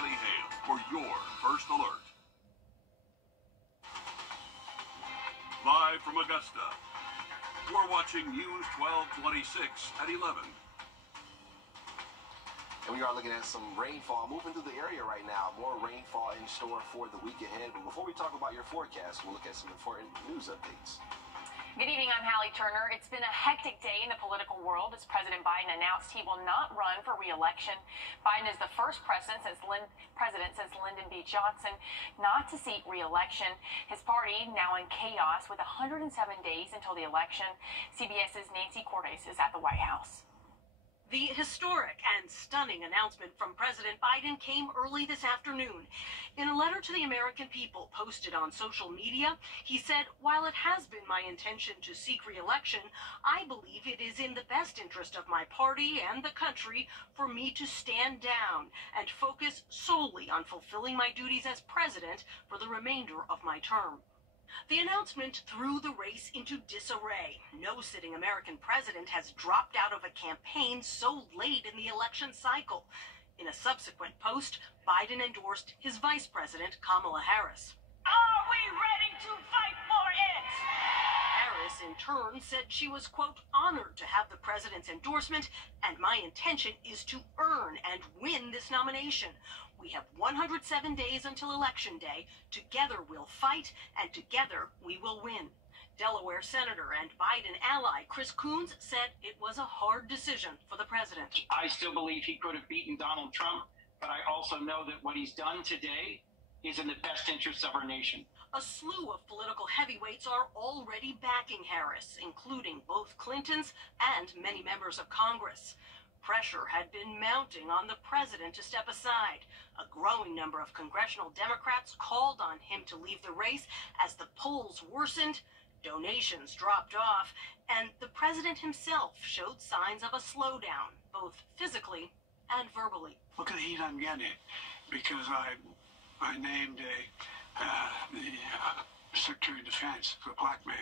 Riley Hale for your First Alert. Live from Augusta, we're watching News 1226 at 11. And we are looking at some rainfall moving through the area right now. More rainfall in store for the week ahead. But before we talk about your forecast, we'll look at some important news updates. Good evening, I'm Hallie Turner. It's been a hectic day in the political world as President Biden announced he will not run for re-election. Biden is the first president since Lyndon B. Johnson not to seek re-election. His party now in chaos with 107 days until the election. CBS's Nancy Cordes is at the White House. The historic and stunning announcement from President Biden came early this afternoon. In a letter to the American people posted on social media, he said, "While it has been my intention to seek re-election, I believe it is in the best interest of my party and the country for me to stand down and focus solely on fulfilling my duties as president for the remainder of my term." The announcement threw the race into disarray. No sitting American president has dropped out of a campaign so late in the election cycle. In a subsequent post, Biden endorsed his vice president, Kamala Harris. Are we ready to fight for it? Harris, in turn, said she was, quote, honored to have the president's endorsement, and my intention is to earn and win this nomination. We have 107 days until Election Day. Together we'll fight, and together we will win. Delaware Senator and Biden ally Chris Coons said it was a hard decision for the president. I still believe he could have beaten Donald Trump, but I also know that what he's done today is in the best interests of our nation. A slew of political heavyweights are already backing Harris, including both Clintons and many members of Congress. Pressure had been mounting on the president to step aside. A growing number of congressional Democrats called on him to leave the race as the polls worsened, donations dropped off, and the president himself showed signs of a slowdown, both physically and verbally. Look at the heat I'm getting because I named the Secretary of Defense for black man.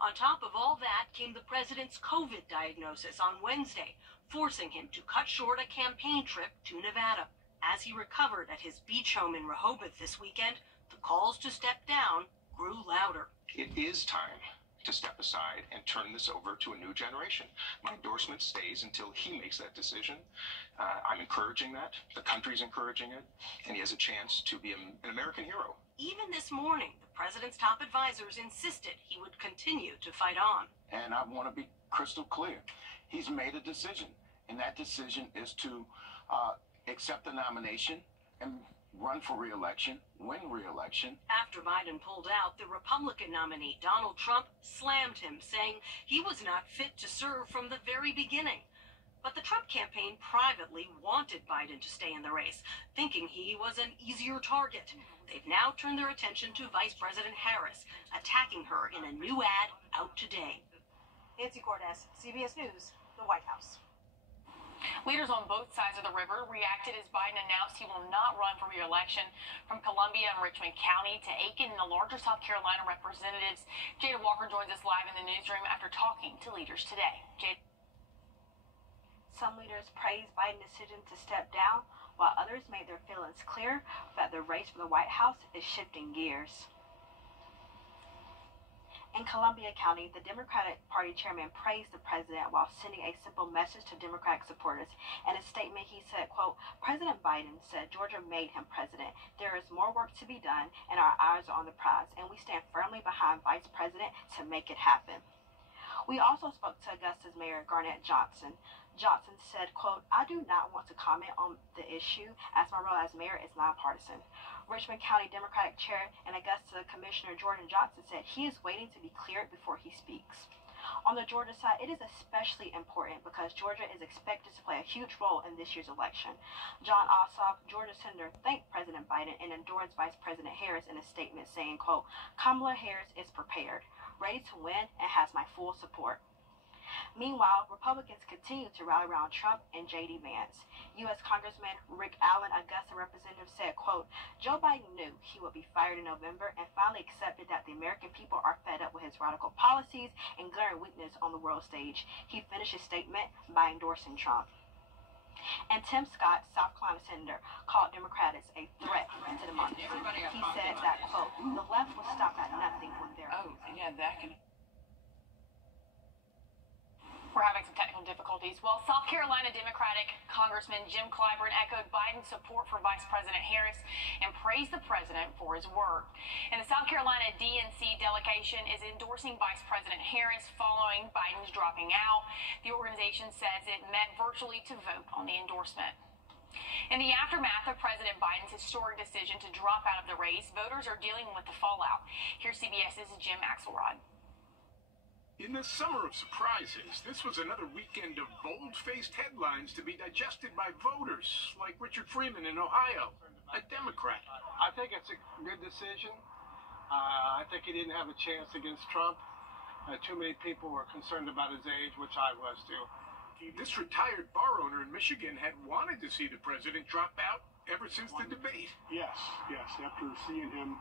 On top of all that came the president's COVID diagnosis on Wednesday, forcing him to cut short a campaign trip to Nevada. As he recovered at his beach home in Rehoboth this weekend, the calls to step down grew louder. It is time to step aside and turn this over to a new generation. My endorsement stays until he makes that decision. I'm encouraging that. The country's encouraging it. And he has a chance to be an American hero. Even this morning, the president's top advisors insisted he would continue to fight on. And I want to be crystal clear. He's made a decision, and that decision is to accept the nomination and run for re-election, win re-election. After Biden pulled out, the Republican nominee, Donald Trump, slammed him, saying he was not fit to serve from the very beginning. But the Trump campaign privately wanted Biden to stay in the race, thinking he was an easier target. They've now turned their attention to Vice President Harris, attacking her in a new ad out today. Nancy Cordes, CBS News, the White House. Leaders on both sides of the river reacted as Biden announced he will not run for re-election. From Columbia and Richmond County to Aiken and the larger South Carolina representatives, Jada Walker joins us live in the newsroom after talking to leaders today. Jada. Some leaders praised Biden's decision to step down, while others made their feelings clear that the race for the White House is shifting gears. In Columbia County, the Democratic Party chairman praised the president while sending a simple message to Democratic supporters. In a statement, he said, quote, President Biden said Georgia made him president. There is more work to be done, and our eyes are on the prize, and we stand firmly behind Vice President to make it happen. We also spoke to Augusta's Mayor Garnett Johnson. Johnson said, quote, I do not want to comment on the issue as my role as mayor is nonpartisan. Richmond County Democratic Chair and Augusta Commissioner Jordan Johnson said he is waiting to be cleared before he speaks. On the Georgia side, it is especially important because Georgia is expected to play a huge role in this year's election. John Ossoff, Georgia Senator, thanked President Biden and endorsed Vice President Harris in a statement saying, quote, Kamala Harris is prepared, ready to win, and has my full support. Meanwhile, Republicans continue to rally around Trump and J.D. Vance. U.S. Congressman Rick Allen, Augusta representative, said, quote, Joe Biden knew he would be fired in November and finally accepted that the American people are fed up with his radical policies and glaring weakness on the world stage. He finished his statement by endorsing Trump. And Tim Scott, South Carolina senator, called Democrats a threat to democracy. He said that, quote, the left will stop at nothing with their We're having some technical difficulties. Well, South Carolina Democratic Congressman Jim Clyburn echoed Biden's support for Vice President Harris and praised the president for his work. And the South Carolina DNC delegation is endorsing Vice President Harris following Biden's dropping out. The organization says it met virtually to vote on the endorsement. In the aftermath of President Biden's historic decision to drop out of the race, voters are dealing with the fallout. Here's CBS's Jim Axelrod. In the summer of surprises, this was another weekend of bold-faced headlines to be digested by voters, like Richard Freeman in Ohio, a Democrat. I think it's a good decision. I think he didn't have a chance against Trump. Too many people were concerned about his age, which I was too. This retired bar owner in Michigan had wanted to see the president drop out ever since the debate. Yes. After seeing him,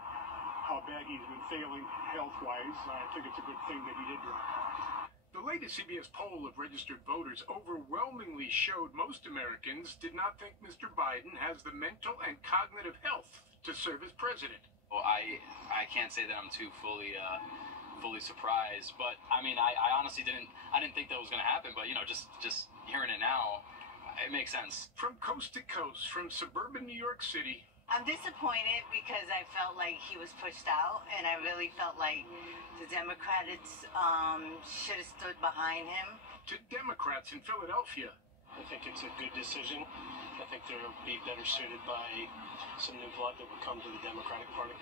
how bad he's been failing health-wise, I think it's a good thing that he did drop out. The latest CBS poll of registered voters overwhelmingly showed most Americans did not think Mr. Biden has the mental and cognitive health to serve as president. Well, I can't say that I'm too fully surprised, but I mean, I honestly didn't think that was going to happen, but you know, just hearing it now, it makes sense. From coast to coast, from suburban New York City. I'm disappointed because I felt like he was pushed out, and I really felt like the Democrats should have stood behind him. To Democrats in Philadelphia. I think it's a good decision. I think they'll be better suited by some new blood that would come to the Democratic Party.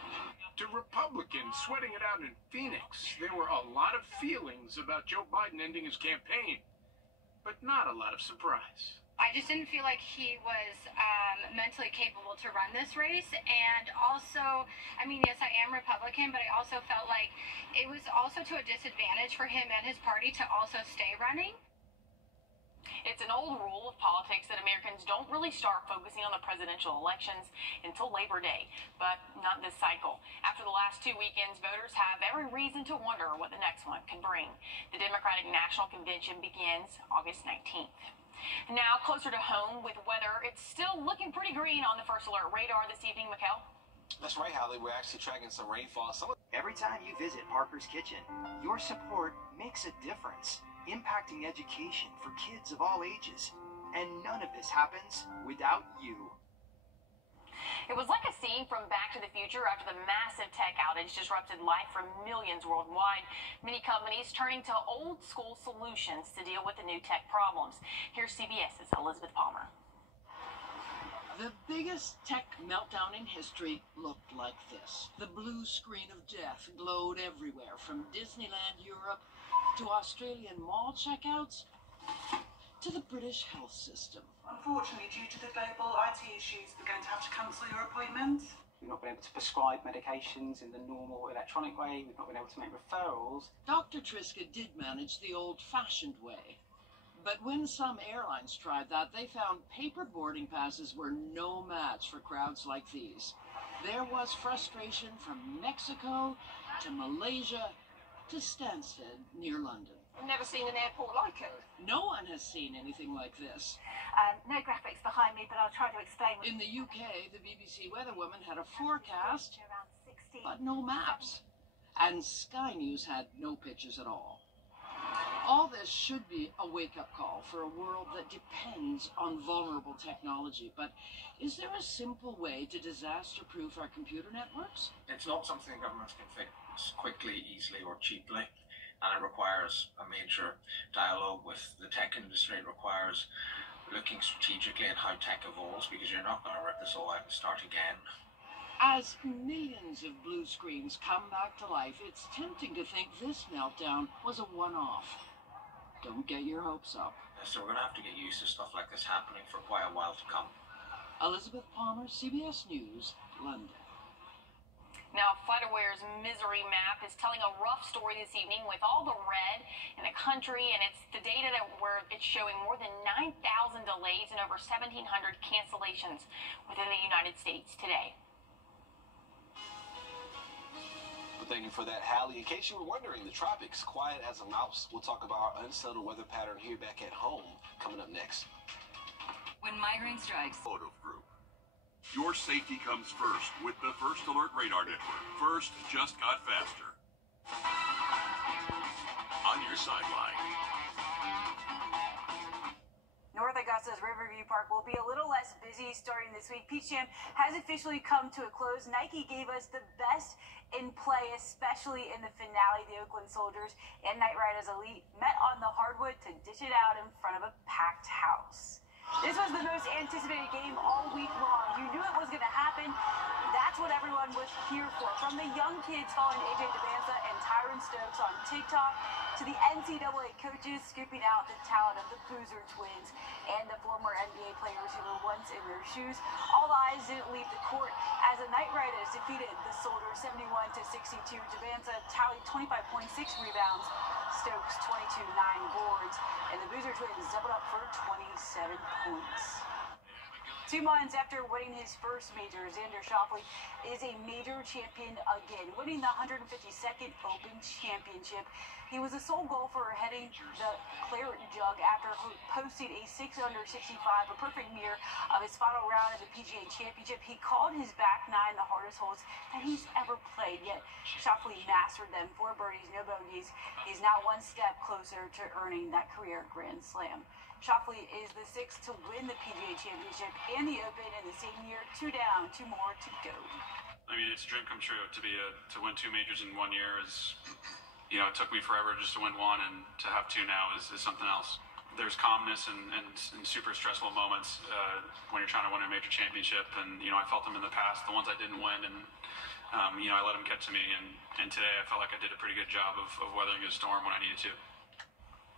To Republicans sweating it out in Phoenix, there were a lot of feelings about Joe Biden ending his campaign, but not a lot of surprise. I just didn't feel like he was mentally capable to run this race. And also, I mean, yes, I am Republican, but I also felt like it was also to a disadvantage for him and his party to also stay running. It's an old rule of politics that Americans don't really start focusing on the presidential elections until Labor Day, but not this cycle. After the last 2 weekends, voters have every reason to wonder what the next one could bring. The Democratic National Convention begins August 19th. Now, closer to home with weather, it's still looking pretty green on the First Alert radar this evening, Mikkel. That's right, Holly. We're actually tracking some rainfall. Every time you visit Parker's Kitchen, your support makes a difference, impacting education for kids of all ages. And none of this happens without you. It was like a scene from Back to the Future after the massive tech outage disrupted life for millions worldwide. Many companies turning to old-school solutions to deal with the new tech problems. Here's CBS's Elizabeth Palmer. The biggest tech meltdown in history looked like this. The blue screen of death glowed everywhere, from Disneyland Europe to Australian mall checkouts to the British health system. Unfortunately, due to the global IT issues, we're going to have to cancel your appointment. We've not been able to prescribe medications in the normal electronic way. We've not been able to make referrals. Dr. Triska did manage the old-fashioned way. But when some airlines tried that, they found paper boarding passes were no match for crowds like these. There was frustration from Mexico to Malaysia to Stansted near London. I've never seen an airport like it. No one has seen anything like this. No graphics behind me, but I'll try to explain. In the UK, the BBC weatherwoman had a forecast, but no maps. And Sky News had no pictures at all. All this should be a wake-up call for a world that depends on vulnerable technology. But is there a simple way to disaster-proof our computer networks? It's not something governments can fix quickly, easily, or cheaply. And it requires a major dialogue with the tech industry. It requires looking strategically at how tech evolves, because you're not going to rip this all out and start again. As millions of blue screens come back to life, it's tempting to think this meltdown was a one-off. Don't get your hopes up. So we're going to have to get used to stuff like this happening for quite a while to come. Elizabeth Palmer, CBS News, London. Now, FlightAware's misery map is telling a rough story this evening with all the red in the country, and it's the data where it's showing more than 9,000 delays and over 1,700 cancellations within the United States today. Well, thank you for that, Hallie. In case you were wondering, the tropics, quiet as a mouse. We'll talk about our unsettled weather pattern here back at home coming up next. When when migraine strikes. Automotive Group. Your safety comes first with the First Alert Radar Network. First just got faster. On your sideline. North Augusta's Riverview Park will be a little less busy starting this week. Peach Jam has officially come to a close. Nike gave us the best in play, especially in the finale. The Oakland Soldiers and Knight Riders Elite met on the hardwood to dish it out in front of a packed house. This was the most anticipated game all week long. You knew it was going to happen. That's what everyone was here for. From the young kids following AJ Devanza and Tyron Stokes on TikTok to the NCAA coaches scooping out the talent of the Boozer twins and the former NBA players who were once in their shoes. All eyes didn't leave the court as the Knight Riders defeated the Soldiers 71-62. Devanza tallied 25.6 rebounds, Stokes 22.9 boards, and the Boozer twins doubled up for 27 points. 2 months after winning his first major, Xander Schauffele is a major champion again, winning the 152nd Open Championship. He was the sole golfer heading the Claret Jug after posting a 6-under 65, a perfect mirror of his final round of the PGA Championship. He called his back nine the hardest holes that he's ever played, yet Schauffele mastered them. 4 birdies, no bogeys. He's now one step closer to earning that career Grand Slam. Schauffele is the 6th to win the PGA Championship and the Open in the same year. 2 down, 2 more to go. I mean, it's a dream come true to win 2 majors in 1 year. Is, you know, it took me forever just to win 1, and to have 2 now is something else. There's calmness and super stressful moments when you're trying to win a major championship, and you know, I felt them in the past, the ones I didn't win, and you know, I let them get to me, and today I felt like I did a pretty good job of weathering a storm when I needed to.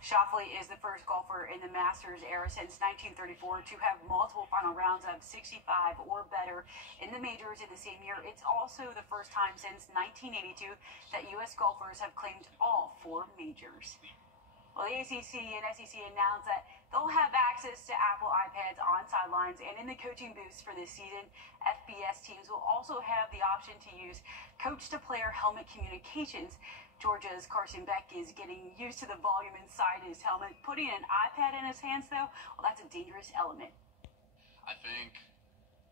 Schauffele is the first golfer in the Masters era since 1934 to have multiple final rounds of 65 or better in the majors in the same year. It's also the first time since 1982 that U.S. golfers have claimed all 4 majors. Well, the ACC and SEC announced that they'll have access to Apple iPads on sidelines and in the coaching booths for this season. FBS teams will also have the option to use coach-to-player helmet communications. Georgia's Carson Beck is getting used to the volume inside his helmet. Putting an iPad in his hands, though, well, that's a dangerous element. I think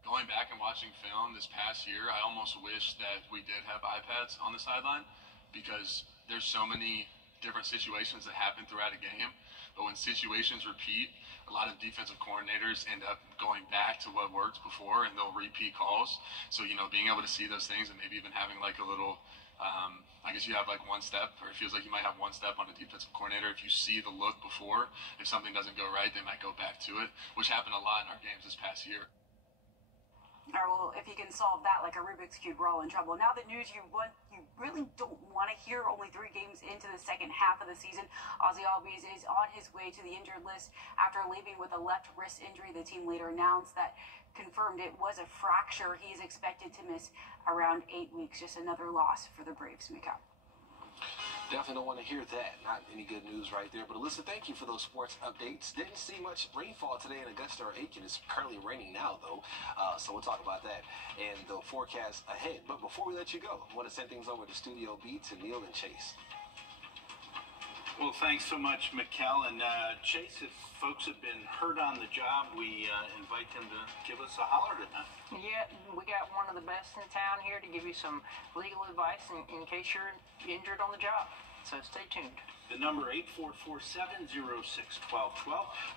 going back and watching film this past year, I almost wish that we did have iPads on the sideline, because there's so many different situations that happen throughout a game. But when situations repeat, a lot of defensive coordinators end up going back to what worked before, and they'll repeat calls. So, you know, being able to see those things and maybe even having like a little, I guess you have like 1 step, or it feels like you might have 1 step on a defensive coordinator. If you see the look before, if something doesn't go right, they might go back to it, which happened a lot in our games this past year. Or, well, if you can solve that like a Rubik's Cube, we're all in trouble. Now the news you really don't want to hear. Only 3 games into the second half of the season, Ozzy Albies is on his way to the injured list after leaving with a left wrist injury. The team later announced that confirmed it was a fracture. He is expected to miss around 8 weeks. Just another loss for the Braves. Mika. Definitely don't want to hear that. Not any good news right there. But Alyssa, thank you for those sports updates. Didn't see much rainfall today in Augusta or Aiken. It's currently raining now, though. So we'll talk about that and the forecast ahead. But before we let you go, I want to send things over to Studio B to Neil and Chase. Well, thanks so much, Mikkel. And Chase, if folks have been hurt on the job, we invite them to give us a holler tonight. Yeah, we got one of the best in town here to give you some legal advice in case you're injured on the job. So stay tuned. The number 844-706-1212.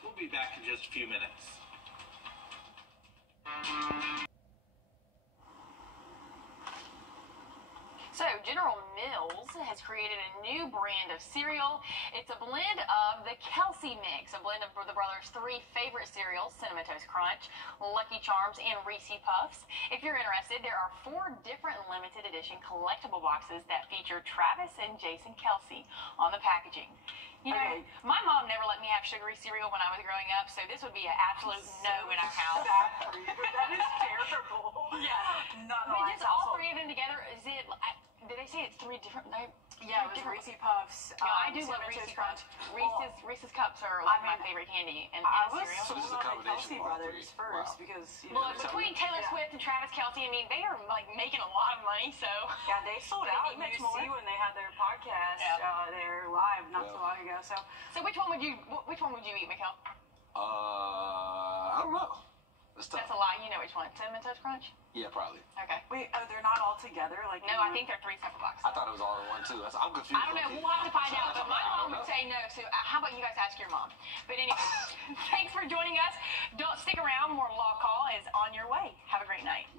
We'll be back in just a few minutes. So, General Mills has created a new brand of cereal. It's a blend of the Kelsey Mix, a blend of the brothers' 3 favorite cereals, Cinnamon Toast Crunch, Lucky Charms, and Reese's Puffs. If you're interested, there are 4 different limited edition collectible boxes that feature Travis and Jason Kelsey on the packaging. You know, my mom never let me have sugary cereal when I was growing up, so this would be an absolute no in our house. That is terrible. Yeah. Not but nice just all household. 3 of them together, is it, did they say it's 3 different? Yeah, it was Reese's Puffs. I do love Cinnamon Reese's Toast Crunch. Reese's Cups are like my favorite candy and I was cereal. so on the Kelsey brothers first because, you know. Well, between Taylor Swift and Travis Kelsey, I mean, they are like making a lot of money, so. Yeah, they sold out in UC when they had their podcast. They're live not so long ago. So which one would you eat, Mikkel? I I don't know. That's tough. That's a lie. You know which one. Cinnamon Toast Crunch? Yeah, probably. Okay. Wait, oh, they're not all together? Like No, I think they're 3 separate boxes. I thought it was all in one, too. I'm confused. I don't know. We'll have to find out. But my mom would say no. So how about you guys ask your mom? But anyway, thanks for joining us. Don't stick around. More Law Call is on your way. Have a great night.